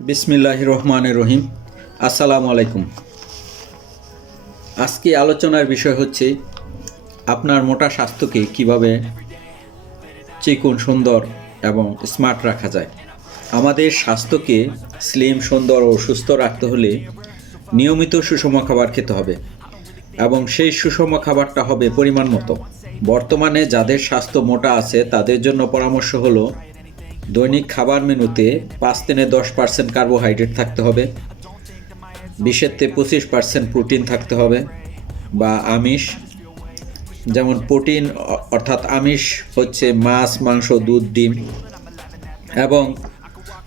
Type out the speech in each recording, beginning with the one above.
বিসমিল্লাহির রহমানির রহিম। আসসালামু আলাইকুম। আজকে আলোচনার বিষয় হচ্ছে আপনার মোটা স্বাস্থ্যকে কিভাবে চিকন, সুন্দর এবং স্মার্ট রাখা যায়। আমাদের স্বাস্থ্যকে স্লিম, সুন্দর ও সুস্থ রাখতে হলে নিয়মিত সুষম খাবার খেতে হবে এবং সেই সুষম খাবারটা হবে পরিমাণ মতো। বর্তমানে যাদের স্বাস্থ্য মোটা আছে তাদের জন্য পরামর্শ হলো দৈনিক খাবার মেনুতে 5 থেকে 10% কার্বোহাইড্রেট থাকতে হবে, 20 থেকে 25% প্রোটিন থাকতে হবে বা আমিষ, যেমন প্রোটিন অর্থাৎ আমিষ হচ্ছে মাছ, মাংস, দুধ, ডিম, এবং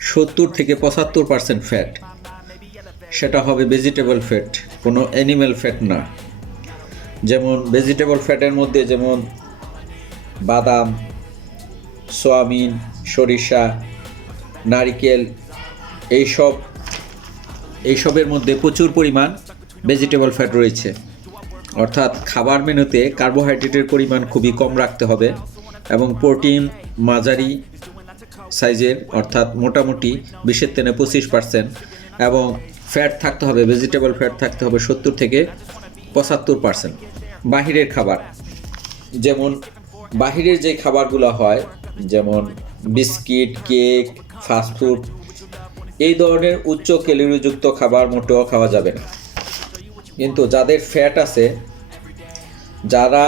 70 থেকে 75% ফ্যাট, সেটা হবে ভেজিটেবল ফ্যাট, কোনো অ্যানিম্যাল ফ্যাট না। যেমন ভেজিটেবল ফ্যাটের মধ্যে যেমন বাদাম, সয়াবিন, সরিষা, নারিকেল, এইসবের মধ্যে প্রচুর পরিমাণ ভেজিটেবল ফ্যাট রয়েছে। অর্থাৎ খাবার মেনুতে কার্বোহাইড্রেটের পরিমাণ খুবই কম রাখতে হবে এবং প্রোটিন মাঝারি সাইজের, অর্থাৎ মোটামুটি 20 থেকে 25%, এবং ফ্যাট থাকতে হবে, ভেজিটেবল ফ্যাট থাকতে হবে 70 থেকে 75%। বাহিরের খাবার, যেমন বাহিরের যে খাবারগুলো হয় যেমন বিস্কিট, কেক, ফাস্টফুড, এই ধরনের উচ্চ ক্যালোরিযুক্ত খাবার মোটেও খাওয়া যাবে না। কিন্তু যাদের ফ্যাট আছে, যারা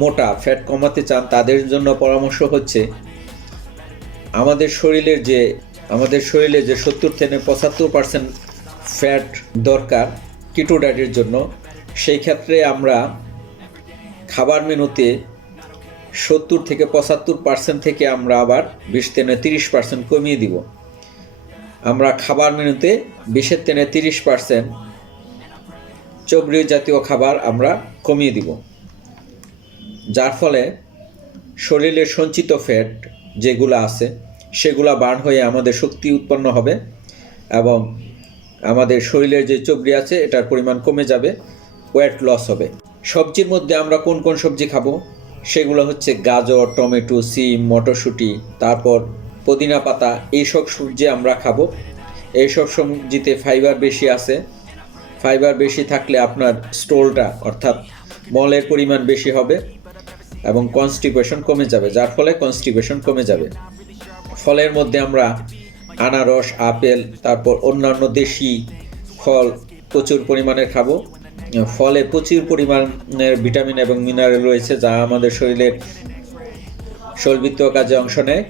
মোটা, ফ্যাট কমাতে চান, তাদের জন্য পরামর্শ হচ্ছে আমাদের শরীরে যে 70 থেকে 75% ফ্যাট দরকার কিটো ডায়েটের জন্য, সেই ক্ষেত্রে আমরা খাবার মেনুতে 70 থেকে 75% থেকে আমরা আবার 20 থেকে 30% কমিয়ে দিব। আমরা খাবার মেনুতে 20 থেকে 30% চর্বি জাতীয় খাবার আমরা কমিয়ে দিব, যার ফলে শরীরের সঞ্চিত ফ্যাট যেগুলো আছে সেগুলো বার্ন হয়ে আমাদের শক্তি উৎপন্ন হবে এবং আমাদের শরীরের যে চর্বি আছে এটার পরিমাণ কমে যাবে, ওয়েট লস হবে। সবজির মধ্যে আমরা কোন কোন সবজি খাবো সেগুলো হচ্ছে গাজর, টমেটো, সিম, মটরশুঁটি, তারপর পুদিনা পাতা, এইসব সবজি আমরা খাবো। এইসব সবজিতে ফাইবার বেশি আছে। ফাইবার বেশি থাকলে আপনার স্টোলটা অর্থাৎ মলের পরিমাণ বেশি হবে এবং কনস্টিপেশন কমে যাবে, যার ফলে কনস্টিপেশন কমে যাবে। ফলের মধ্যে আমরা আনারস, আপেল, তারপর অন্যান্য দেশি ফল প্রচুর পরিমাণে খাবো। ফলে প্রচুর পরিমাণের ভিটামিন এবং মিনারেল রয়েছে, যা আমাদের শরীরের শরীরবৃত্তীয় কাজে অংশ নেয়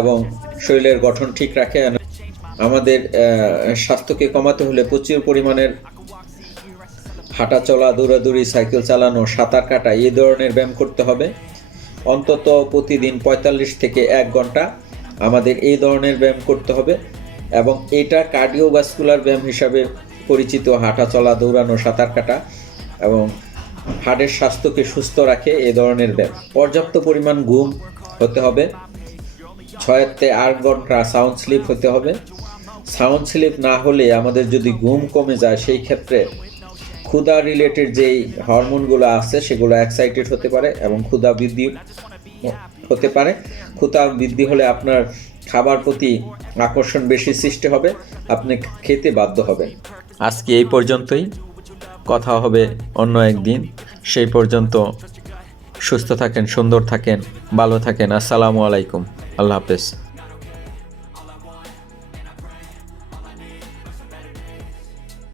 এবং শরীরের গঠন ঠিক রাখে। আমাদের স্বাস্থ্যকে কমাতে হলে প্রচুর পরিমাণের হাঁটা চলা, দৌড়াদৌড়ি, সাইকেল চালানো, সাঁতার কাটা, এই ধরনের ব্যায়াম করতে হবে। অন্তত প্রতিদিন 45 থেকে 1 ঘন্টা আমাদের এই ধরনের ব্যায়াম করতে হবে এবং এটা কার্ডিওভাস্কুলার ব্যায়াম হিসাবে পরিচিত। হাঁটা চলা, দৌড়ানো, সাঁতার কাটা এবং হার্টের স্বাস্থ্যকে সুস্থ রাখে এই ধরনের ব্যায়াম। পর্যাপ্ত পরিমাণ ঘুম হতে হবে, 6 থেকে 8 ঘন্টা সাউন্ড স্লিপ হতে হবে। সাউন্ড স্লিপ না হলে আমাদের যদি ঘুম কমে যায়, সেই ক্ষেত্রে ক্ষুধা রিলেটেড যেই হরমোনগুলো আছে সেগুলো এক্সাইটেড হতে পারে এবং ক্ষুধা বৃদ্ধি হতে পারে। ক্ষুধা বৃদ্ধি হলে আপনার খাবার প্রতি আকর্ষণ বেশি সৃষ্টি হবে, আপনি খেতে বাধ্য হবেন। আজকে এই পর্যন্তই, কথা হবে অন্য একদিন। সেই পর্যন্ত সুস্থ থাকেন, সুন্দর থাকেন, ভালো থাকেন। আসসালামু আলাইকুম, আল্লাহ হাফেজ।